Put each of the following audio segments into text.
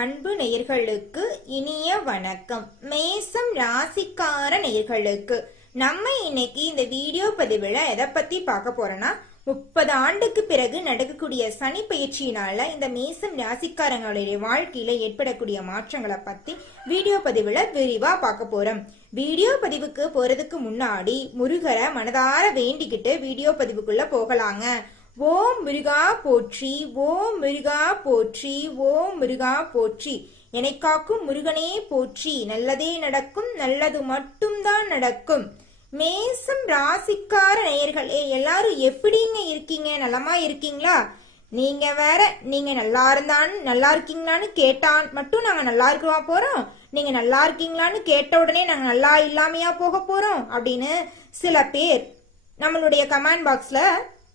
அன்பு நேயர்களுக்கு இனிய வணக்கம். மேசம் ராசிக்கார நேயர்களுக்கு நம்ம இன்னைக்கு இந்த வீடியோ பதிவுல எதை பத்தி பார்க்க போறோம்னா 30 ஆண்டுக்கு பிறகு நடக்கக்கூடிய சனி பயிற்சியினால இந்த மேசம் ராசிக்காரங்களுடைய வாழ்க்கையில ஏற்படக்கூடிய மாற்றங்களை பத்தி வீடியோ பதிவுல விரிவா பார்க்க போறோம். வீடியோ பதிவுக்கு போறதுக்கு முன்னாடி முருகரை மனதார வேண்டிக்கிட்டு வீடியோ பதிவுக்குள்ள போகலாங்க. ஓம் முருகா போற்றி, ஓம் முருகா போற்றி, ஓம் முருகா போற்றி. என்னை காக்கும் முருகனே போற்றி. நல்லதே நடக்கும், நல்லது மட்டும்தான் நடக்கும். மேசம் ராசிக்கார நேயர்களே, எல்லாரும் எப்படிங்க இருக்கீங்க? நலமா இருக்கீங்களா? நீங்க வேற, நீங்க நல்லா இருக்கீங்களான்னு கேட்டான் மட்டும் நாங்க நல்லா இருக்கவா போறோம், நீங்க நல்லா இருக்கீங்களான்னு கேட்ட உடனே நாங்க நல்லா இல்லாமையா போக போறோம் அப்படின்னு சில பேர் நம்மளுடைய கமெண்ட் பாக்ஸ்ல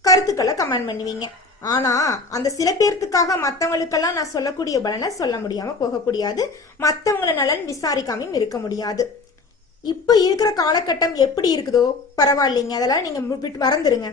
கருத்துக்களை கமெண்ட் பண்ணுவீங்க. ஆனா அந்த சில பேர்த்துக்காக மத்தவங்களுக்கெல்லாம் நான் சொல்லக்கூடிய பலனை சொல்ல முடியாம போக முடியாது, மத்தவங்கள நலன் விசாரிக்காமையும் இருக்க முடியாது. இப்ப இருக்கிற காலகட்டம் எப்படி இருக்குதோ பரவாயில்லைங்க, அதெல்லாம் நீங்க மறந்துருங்க.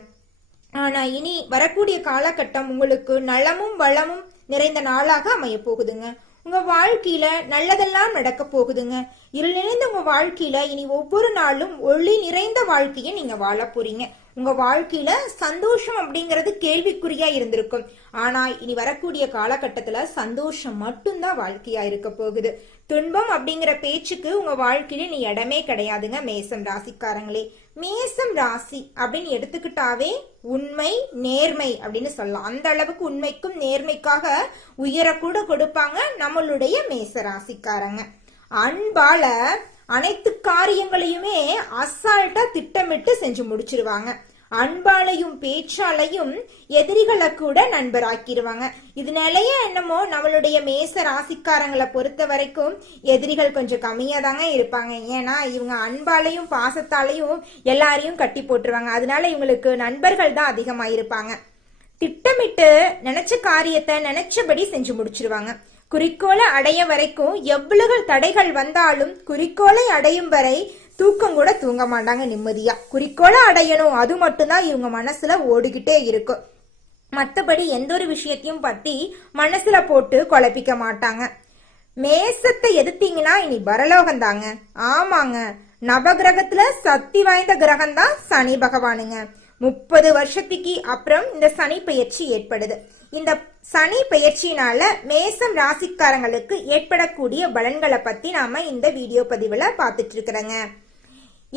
ஆனா இனி வரக்கூடிய காலகட்டம் உங்களுக்கு நலமும் வளமும் நிறைந்த நாளாக அமைய போகுதுங்க. உங்க வாழ்க்கையில நல்லதெல்லாம் நடக்க போகுதுங்க. இருள் நிறைந்த உங்க வாழ்க்கையில இனி ஒவ்வொரு நாளும் ஒளி நிறைந்த வாழ்க்கையை நீங்க வாழ போறீங்க. உங்க வாழ்க்கையில சந்தோஷம் அப்படிங்கிறது கேள்விக்குறியா இருந்திருக்கும். ஆனா இனி வரக்கூடிய காலகட்டத்துல சந்தோஷம் மட்டும்தான் வாழ்க்கையா இருக்க போகுது. துன்பம் அப்படிங்கிற பேச்சுக்கு உங்க வாழ்க்கையில நீ இடமே கிடையாதுங்க மேசம் ராசிக்காரங்களே. மேசம் ராசி அப்படின்னு எடுத்துக்கிட்டாவே உண்மை நேர்மை அப்படின்னு சொல்லலாம். அந்த அளவுக்கு உண்மைக்கும் நேர்மைக்காக உயர கூட கொடுப்பாங்க நம்மளுடைய மேச ராசிக்காரங்க. அன்பால அனைத்து காரியங்களையுமே அசால்ட்டா திட்டமிட்டு செஞ்சு முடிச்சிருவாங்க. அன்பாலையும் பேச்சாலையும் எதிரிகளை கூட நண்பராக்கிடுவாங்க. இதனாலயே என்னமோ நம்மளுடைய மேச ராசிக்காரங்களை பொறுத்த வரைக்கும் எதிரிகள் கொஞ்சம் கம்மியா தாங்க இருப்பாங்க. ஏன்னா இவங்க அன்பாலையும் பாசத்தாலையும் எல்லாரையும் கட்டி போட்டுருவாங்க. அதனால இவங்களுக்கு நண்பர்கள் தான் அதிகமா இருப்பாங்க. திட்டமிட்டு நினைச்ச காரியத்தை நினைச்சபடி செஞ்சு முடிச்சிருவாங்க. குறிக்கோளை அடைய வரைக்கும் எவ்வளவு தடைகள் வந்தாலும் குறிக்கோளை அடையும் வரை தூக்கம் கூட தூங்க மாட்டாங்க நிம்மதியா. குறிக்கோளை அடையணும், அது மட்டும்தான் இவங்க மனசுல ஓடிக்கிட்டே இருக்கும். மற்றபடி எந்த ஒரு விஷயத்தையும் பத்தி மனசுல போட்டு குழப்பிக்க மாட்டாங்க. மேசத்தை எதிர்த்தீங்கன்னா இனி பரலோகம் தாங்க. ஆமாங்க, நவகிரகத்துல சக்தி வாய்ந்த கிரகம் தான் சனி பகவானுங்க. 30 வருஷத்துக்கு அப்புறம் இந்த சனி பெயர்ச்சி ஏற்படுது. இந்த சனி பெயர்ச்சினால மேசம் ராசிக்காரங்களுக்கு ஏற்படக்கூடிய பலன்களை பத்தி நாம இந்த வீடியோ பதிவுல பாத்துட்டு இருக்கிறோங்க.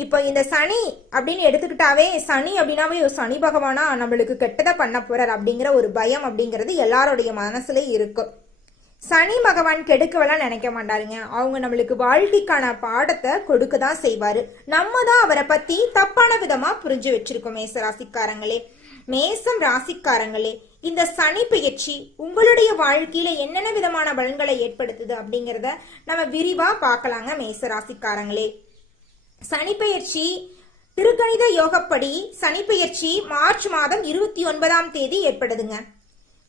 இப்போ இந்த சனி அப்படின்னு எடுத்துக்கிட்டாவே, சனி அப்படின்னாவே சனி பகவானா நம்மளுக்கு கெட்டதை பண்ண போறார் அப்படிங்கிற ஒரு பயம் அப்படிங்கிறது எல்லாருடைய மனசுல இருக்கும். சனி பகவான் கெடுக்கவெல்லாம் நினைக்க மாட்டாருங்க. அவங்க நம்மளுக்கு வாழ்க்கைக்கான பாடத்தை கொடுக்கதான் செய்வாரு. நம்ம தான் அவரை பத்தி தப்பான விதமா புரிஞ்சு வச்சிருக்கோம் மேச ராசிக்காரங்களே. மேசம் ராசிக்காரங்களே, இந்த சனி பெயர்ச்சி உங்களுடைய வாழ்க்கையில என்னென்ன விதமான பலன்களை ஏற்படுத்துது அப்படிங்கிறத நம்ம விரிவா பார்க்கலாங்க மேச ராசிக்காரங்களே. சனி பெயர்ச்சி திருக்கணித யோகப்படி சனி பெயர்ச்சி மார்ச் மாதம் 29ஆம் தேதி ஏற்படுதுங்க.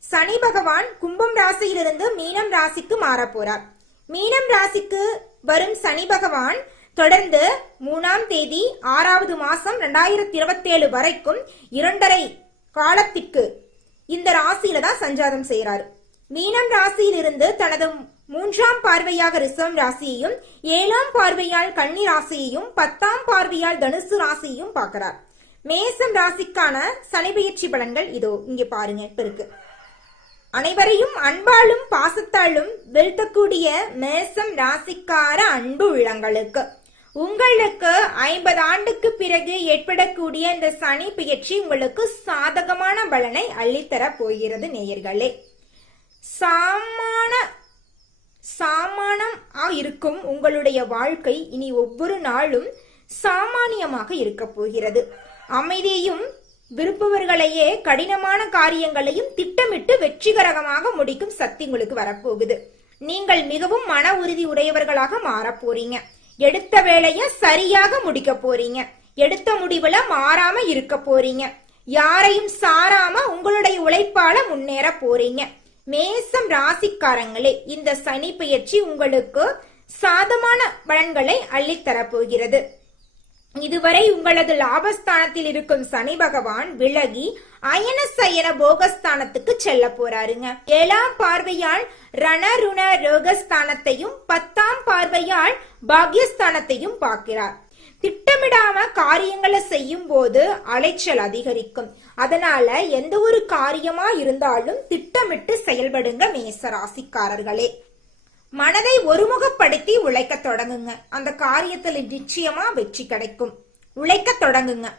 சனி பகவான் கும்பம் ராசியிலிருந்து மீனம் ராசிக்கு மாற போறார். மீனம் ராசிக்கு வரும் சனி பகவான் தொடர்ந்து 3ஆம் தேதி 6வது மாசம் 2027 வரைக்கும் 2.5 காலத்திற்கு இந்த ராசியில தான் சஞ்சாரம் செய்யறாரு. மீனம் ராசியிலிருந்து தனது 3ஆம் பார்வையாக ரிஷபம் ராசியையும் 7ஆம் பார்வையால் கன்னி ராசியையும் 10ஆம் பார்வையால் தனுசு ராசியையும் பார்க்கிறார். மேசம் ராசிக்கான சனி பெயர்ச்சி பலன்கள் இதோ இங்க பாருங்க. இப்ப இருக்கு. அனைவரையும் அன்பாலும் பாசத்தாலும் வெல்த்தக்கூடிய மேசம் ராசிக்கார அன்பு உள்ளங்களுக்கு உங்களுக்கு 50 ஆண்டுக்கு பிறகு ஏற்படக்கூடிய இந்த சனி பெயர்ச்சி உங்களுக்கு சாதகமான பலனை அள்ளித்தர போகிறது நேயர்களே. சாமானம் இருக்கும் உங்களுடைய வாழ்க்கை இனி ஒவ்வொரு நாளும் சாமானியமாக இருக்க போகிறது. அமைதியையும் விரும்புவர்களையே கடினமான காரியங்களையும் திட்டமிட்டு வெற்றிகரமாக முடிக்கும் சக்தி உங்களுக்கு வரப்போகுது. நீங்கள் மிகவும் மன உறுதி உடையவர்களாக மாற போறீங்க. எடுத்த வேலைய சரியாக முடிக்க போறீங்க. எடுத்த முடிவுல மாறாம இருக்க போறீங்க. யாரையும் சாராம உங்களுடைய உழைப்பால முன்னேற போறீங்க. மேசம் ராசிக்காரங்களே, இந்த சனி பெயர்ச்சி உங்களுக்கு சாதமான பலன்களை அள்ளித்தர போகிறது. இதுவரை உங்களது லாபஸ்தானத்தில் இருக்கும் சனி பகவான் விலகி அயன சயன போகஸ்தானத்துக்கு செல்ல போறாருங்க. 7ஆம் பார்வையால் ரணருண ரோகஸ்தானத்தையும் 10ஆம் பார்வையால் பாக்யஸ்தானத்தையும் பார்க்கிறார். திட்டமிடாம காரியங்களை செய்யும் போது அலைச்சல் அதிகரிக்கும். அதனால எந்த ஒரு காரியமா இருந்தாலும் திட்டமிட்டு செயல்படுங்க மேச ராசிக்காரர்களே. மனதை ஒருமுகப்படுத்தி உழைக்க தொடங்குங்க. அந்த காரியத்தில் நிச்சயமா வெற்றி கிடைக்கும். உழைக்க தொடங்குங்க.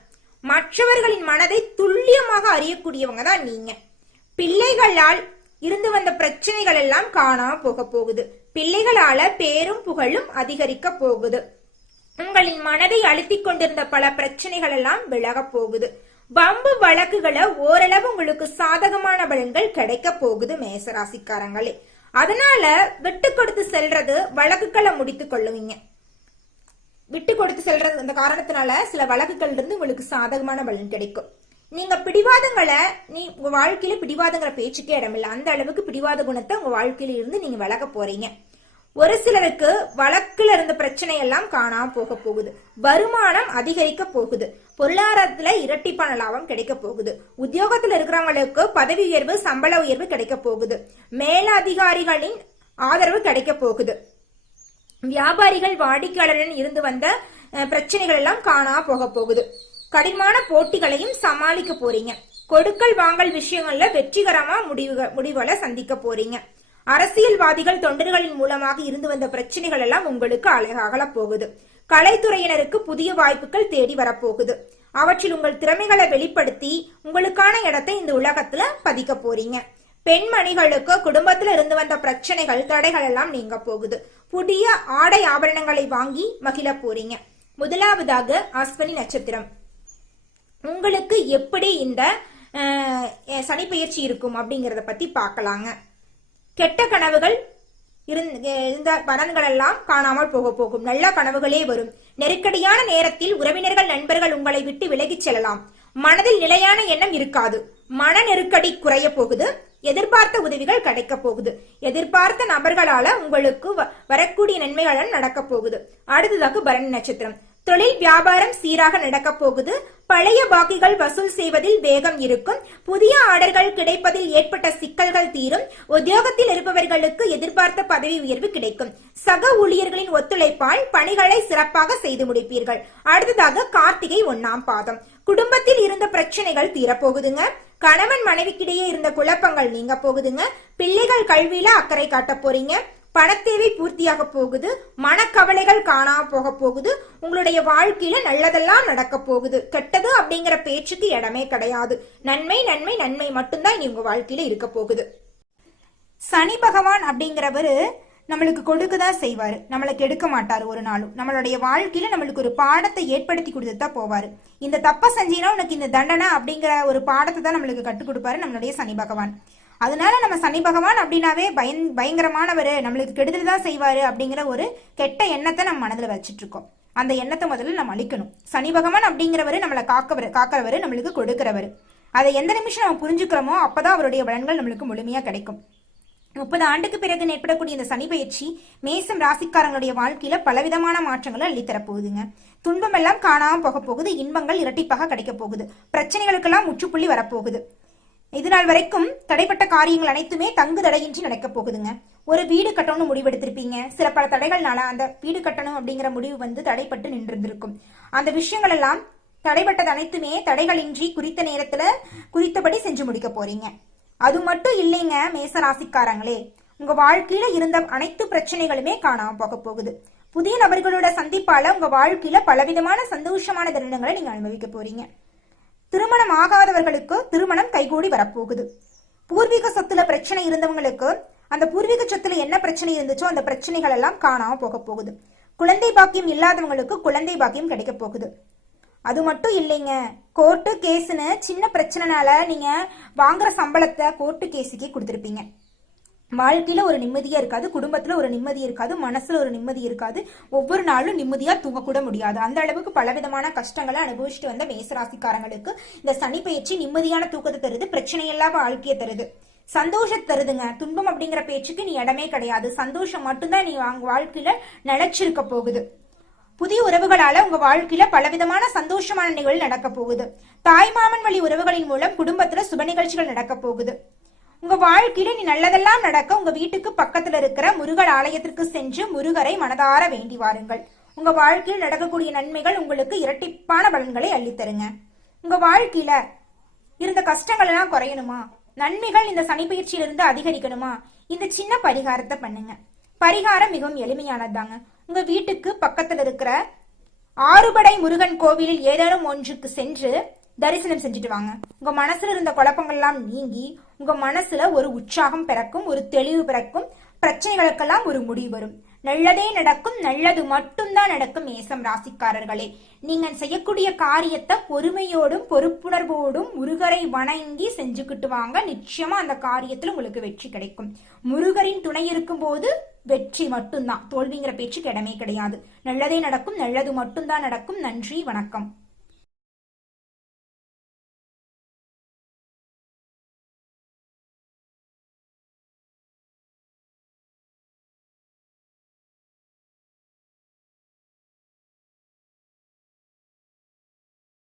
மற்றவர்களின் மனதை துல்லியமாக அறியக்கூடியவங்க தான் நீங்க. பிள்ளைகளால் இருந்து வந்த பிரச்சனைகள் எல்லாம் காணாம போக போகுது. பிள்ளைகளால பேரும் புகழும் அதிகரிக்க போகுது. உங்களின் மனதை அழுத்திக் கொண்டிருந்த பல பிரச்சனைகள் எல்லாம் விலக போகுது. வம்பு வழக்குகளை ஓரளவு உங்களுக்கு சாதகமான பலன்கள் கிடைக்க போகுது மேசராசிக்காரங்களே. அதனால விட்டு கொடுத்து செல்றது, வழக்குகளை முடித்துக் கொள்ளுவீங்க. விட்டு கொடுத்து செல்றது அந்த காரணத்தினால சில வழக்குகள் இருந்து உங்களுக்கு சாதகமான பலன் கிடைக்கும். நீங்க பிடிவாதங்களை உங்க வாழ்க்கையில பிடிவாதங்கிற பேச்சுக்கே இடமில்லை. அந்த அளவுக்கு பிடிவாத குணத்தை உங்க வாழ்க்கையில இருந்து நீங்க விலக போறீங்க. ஒரு சிலருக்கு வழக்குல இருந்த பிரச்சனை எல்லாம் காணாம போக போகுது. வருமானம் அதிகரிக்க போகுது. பொருளாதாரத்துல இரட்டிப்பான லாபம் கிடைக்க போகுது. உத்தியோகத்துல இருக்கிறவங்களுக்கு பதவி உயர்வு, சம்பள உயர்வு கிடைக்க போகுது. மேலதிகாரிகளின் ஆதரவு கிடைக்க போகுது. வியாபாரிகள் வாடிக்கையாளருடன் இருந்து வந்த பிரச்சனைகள் எல்லாம் காணாம போக போகுது. கடினமான போட்டிகளையும் சமாளிக்க போறீங்க. கொடுக்கல் வாங்கல் விஷயங்கள்ல வெற்றிகரமா முடிவுகளை சந்திக்க போறீங்க. அரசியல்வாதிகள் தொண்டர்களின் மூலமாக இருந்து வந்த பிரச்சனைகள் எல்லாம் உங்களுக்கு அழகாகல போகுது. கலைத்துறையினருக்கு புதிய வாய்ப்புகள் தேடி வரப்போகுது. அவற்றில் உங்கள் திறமைகளை வெளிப்படுத்தி உங்களுக்கான இடத்தை இந்த உலகத்துல பதிக்க போறீங்க. பெண்மணிகளுக்கு குடும்பத்துல இருந்து வந்த பிரச்சனைகள், தடைகள் எல்லாம் நீங்க போகுது. புதிய ஆடை ஆபரணங்களை வாங்கி மகிழ போறீங்க. முதலாவதாக அஸ்வினி நட்சத்திரம். உங்களுக்கு எப்படி இந்த சனி பெயர்ச்சி இருக்கும் அப்படிங்கறத பத்தி பார்க்கலாங்க. கெட்ட கனவுகள் இருந்த பலன்கள் எல்லாம் காணாமல் போக போகும். நல்ல கனவுகளே வரும். நெருக்கடியான நேரத்தில் உறவினர்கள், நண்பர்கள் உங்களை விட்டு விலகிச் செல்லலாம். மனதில் நிலையான எண்ணம் இருக்காது. மன நெருக்கடி குறைய போகுது. எதிர்பார்த்த உதவிகள் கிடைக்க போகுது. எதிர்பார்த்த நபர்களால உங்களுக்கு வரக்கூடிய நன்மைகள் நடக்க போகுது. அடுத்ததாக பரணி நட்சத்திரம். தொழில் வியாபாரம் சீராக நடக்க போகுது. பழைய பாக்கிகள் வசூல் செய்வதில் வேகம் இருக்கும். புதிய ஆர்டர்கள் கிடைப்பதில் ஏற்பட்ட சிக்கல்கள் தீரும். உத்தியோகத்தில் இருப்பவர்களுக்கு எதிர்பார்த்த பதவி உயர்வு கிடைக்கும். சக ஊழியர்களின் ஒத்துழைப்பால் பணிகளை சிறப்பாக செய்து முடிப்பீர்கள். அடுத்ததாக கார்த்திகை 1ஆம் பாதம். குடும்பத்தில் இருந்த பிரச்சனைகள் தீரப்போகுதுங்க. கணவன் மனைவிக்கிடையே இருந்த குழப்பங்கள் நீங்க போகுதுங்க. பிள்ளைகள் கல்வியில அக்கறை காட்ட போறீங்க. பணத்தேவை பூர்த்தியாக போகுது. மனக்கவலைகள் காணாம போக போகுது. உங்களுடைய வாழ்க்கையில நல்லதெல்லாம் நடக்க போகுது. கெட்டது அப்படிங்கிற பேச்சுக்கு இடமே கிடையாது. நன்மை நன்மை நன்மை மட்டும்தான் இனி உங்க வாழ்க்கையில இருக்க போகுது. சனி பகவான் அப்படிங்கிறவரு நம்மளுக்கு கொடுக்கதான் செய்வாரு, நம்மளுக்கு எடுக்க மாட்டாரு. ஒரு நாளும் நம்மளுடைய வாழ்க்கையில நம்மளுக்கு ஒரு பாடத்தை ஏற்படுத்தி கொடுத்துதான் போவாரு. இந்த தப்ப செஞ்சீங்கன்னா உனக்கு இந்த தண்டனை அப்படிங்கிற ஒரு பாடத்தை தான் நம்மளுக்கு கற்றுக் கொடுப்பாரு நம்மளுடைய சனி பகவான். அதனால நம்ம சனி பகவான் அப்படின்னாவே பயங்கரமானவர், நம்மளுக்கு கெடுதல் தான் செய்வாரு அப்படிங்கிற ஒரு கெட்ட எண்ணத்தை நம்ம மனதில் வச்சுட்டு இருக்கோம். அந்த எண்ணத்தை முதல்ல நம்ம அழிக்கணும். சனி பகவான் அப்படிங்கிறவரு நம்மளை காக்கிறவரு, நம்மளுக்கு கொடுக்கிறவர். அதை எந்த நிமிஷம் நம்ம புரிஞ்சுக்கிறோமோ அப்பதான் அவருடைய பலன்கள் நம்மளுக்கு முழுமையா கிடைக்கும். 30 ஆண்டுக்கு பிறகு ஏற்படக்கூடிய இந்த சனி பயிற்சி மேசம் ராசிக்காரங்களுடைய வாழ்க்கையில பலவிதமான மாற்றங்களை அள்ளித்தரப்போகுதுங்க. துன்பம் எல்லாம் காணாம போக போகுது. இன்பங்கள் இரட்டிப்பாக கிடைக்க போகுது. பிரச்சனைகளுக்கெல்லாம் முற்றுப்புள்ளி வரப்போகுது. இதனால் வரைக்கும் தடைப்பட்ட காரியங்கள் அனைத்துமே தங்கு தடையின்றி நடக்க போகுதுங்க. ஒரு வீடு கட்டணும்னு முடிவெடுத்திருப்பீங்க. சில பல தடைகள்னால அந்த வீடு கட்டணும் அப்படிங்கிற முடிவு தடைப்பட்டு நின்றிருந்திருக்கும். அந்த விஷயங்கள் எல்லாம் தடைப்பட்டது அனைத்துமே தடைகளின்றி குறித்த நேரத்துல குறித்தபடி செஞ்சு முடிக்க போறீங்க. அது மட்டும் இல்லைங்க மேசராசிக்காரங்களே, உங்க வாழ்க்கையில இருந்த அனைத்து பிரச்சனைகளுமே காணாம போக போகுது. புதிய நபர்களோட சந்திப்பால உங்க வாழ்க்கையில பலவிதமான சந்தோஷமான தருணங்களை நீங்க அனுபவிக்க போறீங்க. திருமணம் ஆகாதவர்களுக்கு திருமணம் கைகூடி வரப்போகுது. பூர்வீக சொத்துல பிரச்சனை இருந்தவங்களுக்கு அந்த பூர்வீக சொத்துல என்ன பிரச்சனை இருந்துச்சோ அந்த பிரச்சனைகள் எல்லாம் காணாம போக போகுது. குழந்தை பாக்கியம் இல்லாதவங்களுக்கு குழந்தை பாக்கியம் கிடைக்க போகுது. அது மட்டும் இல்லைங்க, கோர்ட்டு கேஸ்ன்னு சின்ன பிரச்சனைனால நீங்க வாங்குற சம்பளத்தை கோர்ட்டு கேஸுக்கே கொடுத்துருப்பீங்க. வாழ்க்கையில ஒரு நிம்மதியா இருக்காது. குடும்பத்துல ஒரு நிம்மதி இருக்காது. மனசுல ஒரு நிம்மதி இருக்காது. ஒவ்வொரு நாளும் நிம்மதியா தூங்க கூட முடியாது. அந்த அளவுக்கு பலவிதமான கஷ்டங்களை அனுபவிச்சுட்டு வந்த மேசராசிக்காரங்களுக்கு இந்த சனி பயிற்சி நிம்மதியான தூக்கத்தை தருது. பிரச்சனை இல்லாம வாழ்க்கையை தருது. சந்தோஷத்தை தருதுங்க. துன்பம் அப்படிங்கிற பேச்சுக்கு நீ இடமே கிடையாது. சந்தோஷம் மட்டும்தான் நீ வாழ்க்கையில நிலைச்சிருக்க போகுது. புதிய உறவுகளால உங்க வாழ்க்கையில பலவிதமான சந்தோஷமான நிகழ்வு நடக்க போகுது. தாய்மாமன் வழி உறவுகளின் மூலம் குடும்பத்துல சுப நிகழ்ச்சிகள் நடக்க போகுது. உங்க வாழ்க்கையில நீ நல்லதெல்லாம் நடக்க உங்க வீட்டுக்கு பக்கத்துல இருக்கிற முருகர் ஆலயத்திற்கு சென்று முருகரை மனதார வேண்டி வாருங்கள். உங்க வாழ்க்கையில் நடக்கக்கூடிய நன்மைகள் உங்களுக்கு இரட்டிப்பான பலன்களை அள்ளித்தருங்க. உங்க வாழ்க்கையில இருந்த கஷ்டங்கள் எல்லாம் குறையணுமா, நன்மைகள் இந்த சனி பயிற்சியிலிருந்து அதிகரிக்கணுமா, இந்த சின்ன பரிகாரத்தை பண்ணுங்க. பரிகாரம் மிகவும் எளிமையானதாங்க. உங்க வீட்டுக்கு பக்கத்துல இருக்கிற ஆறுபடை முருகன் கோவிலில் ஏதேனும் ஒன்றுக்கு சென்று தரிசனம் செஞ்சுட்டு வாங்க. உங்க மனசுல இருந்த குழப்பங்கள் எல்லாம் நீங்கி உங்க மனசுல ஒரு உற்சாகம் பிறக்கும், ஒரு தெளிவு பிறக்கும், பிரச்சனைகளுக்கெல்லாம் ஒரு முடிவு வரும். நல்லதே நடக்கும், நல்லது மட்டும்தான் நடக்கும். மேசம் ராசிக்காரர்களே, நீங்க செய்யக்கூடிய காரியத்தை பொறுமையோடும் பொறுப்புணர்வோடும் முருகரை வணங்கி செஞ்சுக்கிட்டு வாங்க. நிச்சயமா அந்த காரியத்துல உங்களுக்கு வெற்றி கிடைக்கும். முருகரின் துணை இருக்கும் போது வெற்றி மட்டும்தான், தோல்விங்கிற பேச்சுக்கு இடமே கிடையாது. நல்லதே நடக்கும், நல்லது மட்டும்தான் நடக்கும். நன்றி, வணக்கம்.